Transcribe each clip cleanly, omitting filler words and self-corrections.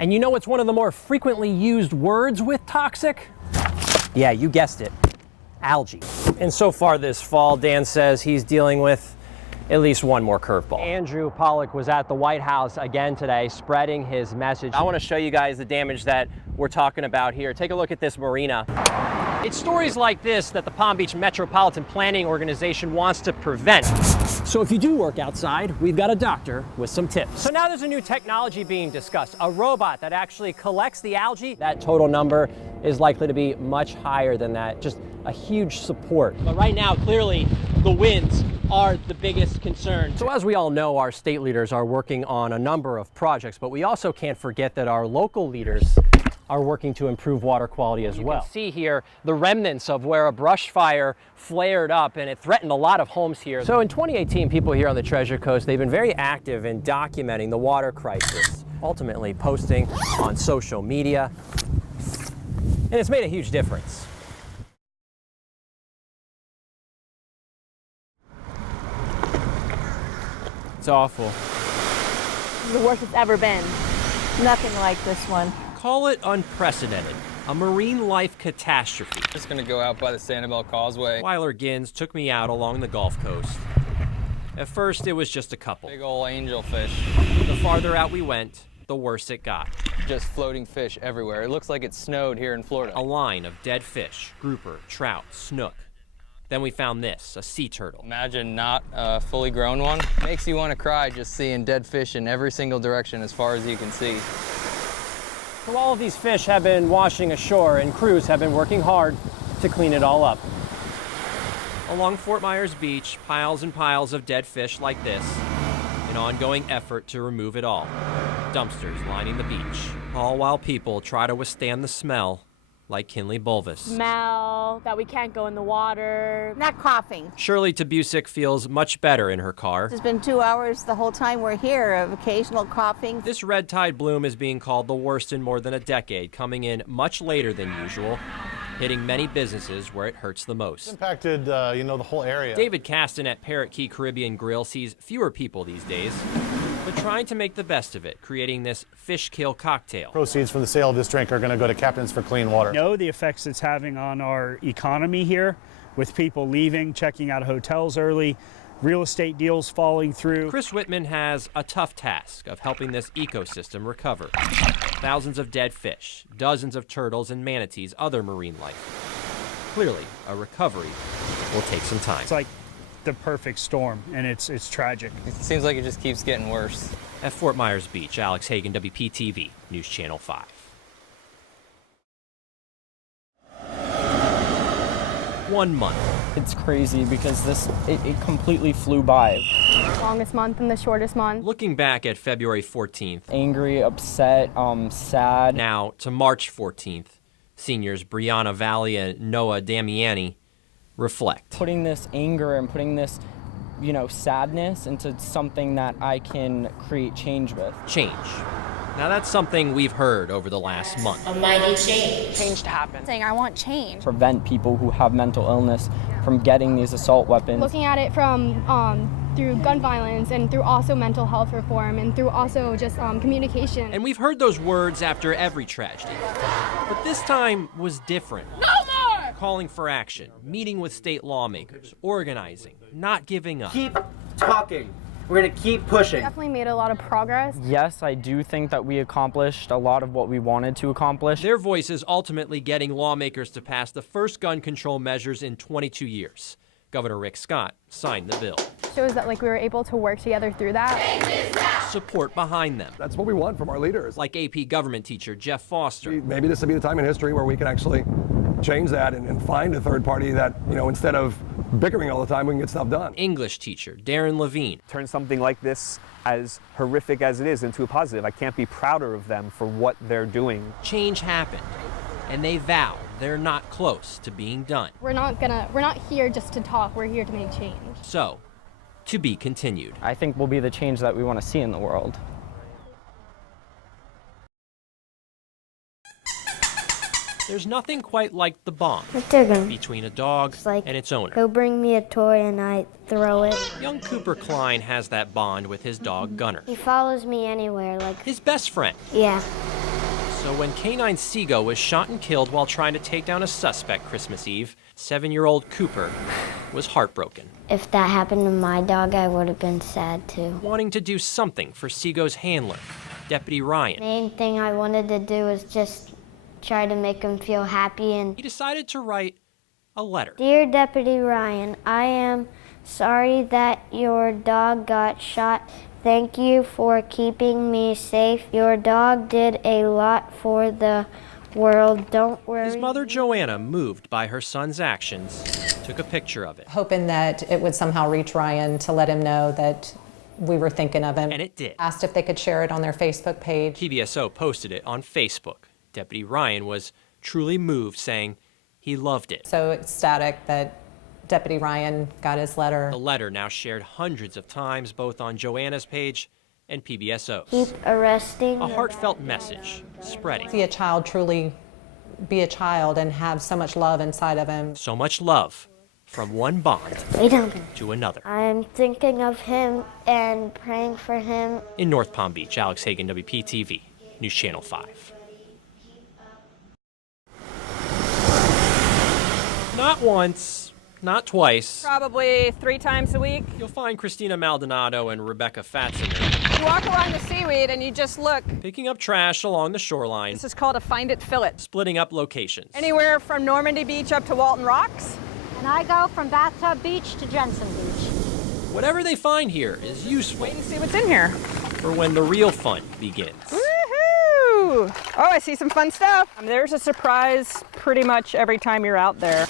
And you know what's one of the more frequently used words with toxic? Yeah, you guessed it, algae. And so far this fall, Dan says he's dealing with at least one more curveball. Andrew Pollock was at the White House again today, spreading his message. I want to show you guys the damage that we're talking about here. Take a look at this marina. It's stories like this that the Palm Beach Metropolitan Planning Organization wants to prevent. So if you do work outside, we've got a doctor with some tips. So now there's a new technology being discussed, a robot that actually collects the algae. That total number is likely to be much higher than that, just a huge support. But right now, clearly, the winds are the biggest concern. So as we all know, our state leaders are working on a number of projects, but we also can't forget that our local leaders are working to improve water quality as well. You can see here the remnants of where a brush fire flared up and it threatened a lot of homes here. So in 2018, people here on the Treasure Coast, they've been very active in documenting the water crisis, ultimately posting on social media, and it's made a huge difference. It's awful. The worst it's ever been. Nothing like this one. Call it unprecedented, a marine life catastrophe. Just gonna go out by the Sanibel Causeway. Weiler Gins took me out along the Gulf Coast. At first, it was just a couple. Big ol' angelfish. The farther out we went, the worse it got. Just floating fish everywhere. It looks like it snowed here in Florida. A line of dead fish, grouper, trout, snook. Then we found this, a sea turtle. Imagine not a fully grown one. Makes you want to cry just seeing dead fish in every single direction as far as you can see. So all of these fish have been washing ashore and crews have been working hard to clean it all up. Along Fort Myers Beach, piles and piles of dead fish like this, an ongoing effort to remove it all. Dumpsters lining the beach, all while people try to withstand the smell like Kinley Bulvis. Smell, that we can't go in the water. Not coughing. Shirley Tabusick feels much better in her car. It's been 2 hours the whole time we're here of occasional coughing. This red tide bloom is being called the worst in more than a decade, coming in much later than usual, hitting many businesses where it hurts the most. It's impacted, the whole area. David Caston at Parrot Key Caribbean Grill sees fewer people these days, but trying to make the best of it, creating this fish kill cocktail. Proceeds from the sale of this drink are going to go to Captains for Clean Water. Know the effects it's having on our economy here, with people leaving, checking out hotels early, real estate deals falling through. Chris Whitman has a tough task of helping this ecosystem recover. Thousands of dead fish, dozens of turtles and manatees, other marine life. Clearly, a recovery will take some time. It's like the perfect storm, and it's tragic. It seems like it just keeps getting worse. At Fort Myers Beach, Alex Hagan, WPTV, News Channel 5. One month. It's crazy because it completely flew by. Longest month and the shortest month. Looking back at February 14th. Angry, upset, sad. Now to March 14th, seniors Brianna Valley and Noah Damiani reflect. Putting this anger and putting this, sadness into something that I can create change with. Change. Now that's something we've heard over the last month. A mighty change. Change to happen. Saying I want change. Prevent people who have mental illness from getting these assault weapons. Looking at it from through gun violence and through also mental health reform and through also just communication. And we've heard those words after every tragedy. But this time was different. No more! Calling for action, meeting with state lawmakers, organizing, not giving up. Keep talking. We're going to keep pushing. Definitely made a lot of progress. Yes, I do think that we accomplished a lot of what we wanted to accomplish. Their voices ultimately getting lawmakers to pass the first gun control measures in 22 years. Governor Rick Scott signed the bill. Shows that we were able to work together through that. Support behind them. That's what we want from our leaders. Like AP government teacher Jeff Foster. Maybe this will be the time in history where we can actually change that and find a third party that, instead of bickering all the time, we can get stuff done. English teacher Darren Levine. Turn something like this, as horrific as it is, into a positive. I can't be prouder of them for what they're doing. Change happened, and they vow they're not close to being done. We're not here just to talk, we're here to make change. So, to be continued. I think we'll be the change that we want to see in the world. There's nothing quite like the bond between a dog and its owner. He'll bring me a toy and I throw it. Young Cooper Klein has that bond with his dog Gunner, He follows me anywhere, like, his best friend. yeah. So when Canine Seago was shot and killed while trying to take down a suspect Christmas Eve, 7-year-old Cooper was heartbroken, If that happened to my dog, I would have been sad too. wanting to do something for Seago's handler, Deputy Ryan. Main thing I wanted to do was just try to make him feel happy. And He decided to write a letter. Dear Deputy Ryan, I am sorry that your dog got shot. Thank you for keeping me safe. Your dog did a lot for the world. Don't worry. His mother Joanna, moved by her son's actions, took a picture of it. Hoping that it would somehow reach Ryan to let him know that we were thinking of him. And it did. Asked if they could share it on their Facebook page. PBSO posted it on Facebook. Deputy Ryan was truly moved, saying he loved it. So ecstatic that Deputy Ryan got his letter. The letter now shared hundreds of times, both on Joanna's page and PBSO's. Keep arresting. A heartfelt message spreading. See a child truly be a child and have so much love inside of him. So much love from one bond Wait a minute. to another. I'm thinking of him and praying for him. In North Palm Beach, Alex Hagan, WPTV, News Channel 5. Not once, not twice. Probably 3 times a week. You'll find Christina Maldonado and Rebecca Fatzinger You walk along the seaweed and you just look. picking up trash along the shoreline, This is called a find it, fill it. splitting up locations. Anywhere from Normandy Beach up to Walton Rocks. And I go from Bathtub Beach to Jensen Beach. Whatever they find here is useful Wait and see what's in here. for when the real fun begins. Woohoo! Oh, I see some fun stuff. There's a surprise pretty much every time you're out there.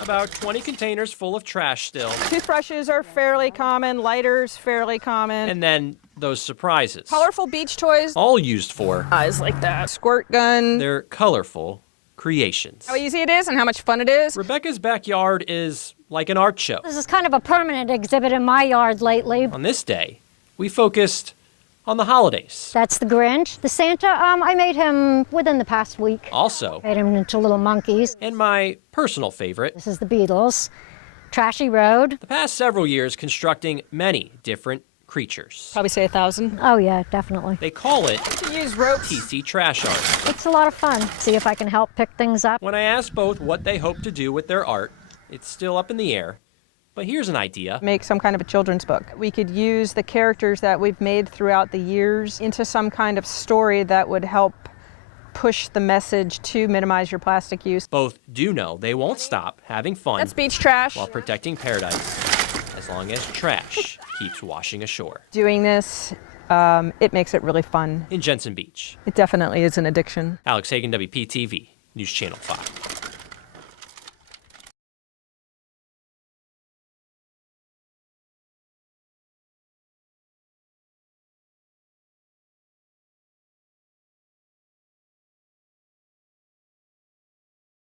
About 20 containers full of trash still. Toothbrushes are fairly common, lighters fairly common. And then those surprises. Colorful beach toys. All used for Eyes like that. Squirt gun. their colorful creations. How easy it is and how much fun it is. Rebecca's backyard is like an art show. This is kind of a permanent exhibit in my yard lately. On this day, we focused on the holidays. That's the Grinch. The Santa, I made him within the past week. Also, Made him into little monkeys. and my personal favorite, This is the Beatles. Trashy Road. the past several years constructing many different creatures. Probably say 1,000. Oh yeah, definitely. They call it To use ropes. TC Trash Art. It's a lot of fun. See if I can help pick things up. When I asked both what they hope to do with their art, it's still up in the air. But here's an idea. Make some kind of a children's book. We could use the characters that we've made throughout the years into some kind of story that would help push the message to minimize your plastic use. Both do know they won't stop having fun That's beach trash. while protecting paradise, as long as trash keeps washing ashore. Doing this, it makes it really fun. In Jensen Beach, It definitely is an addiction. Alex Hagan, WPTV, News Channel 5.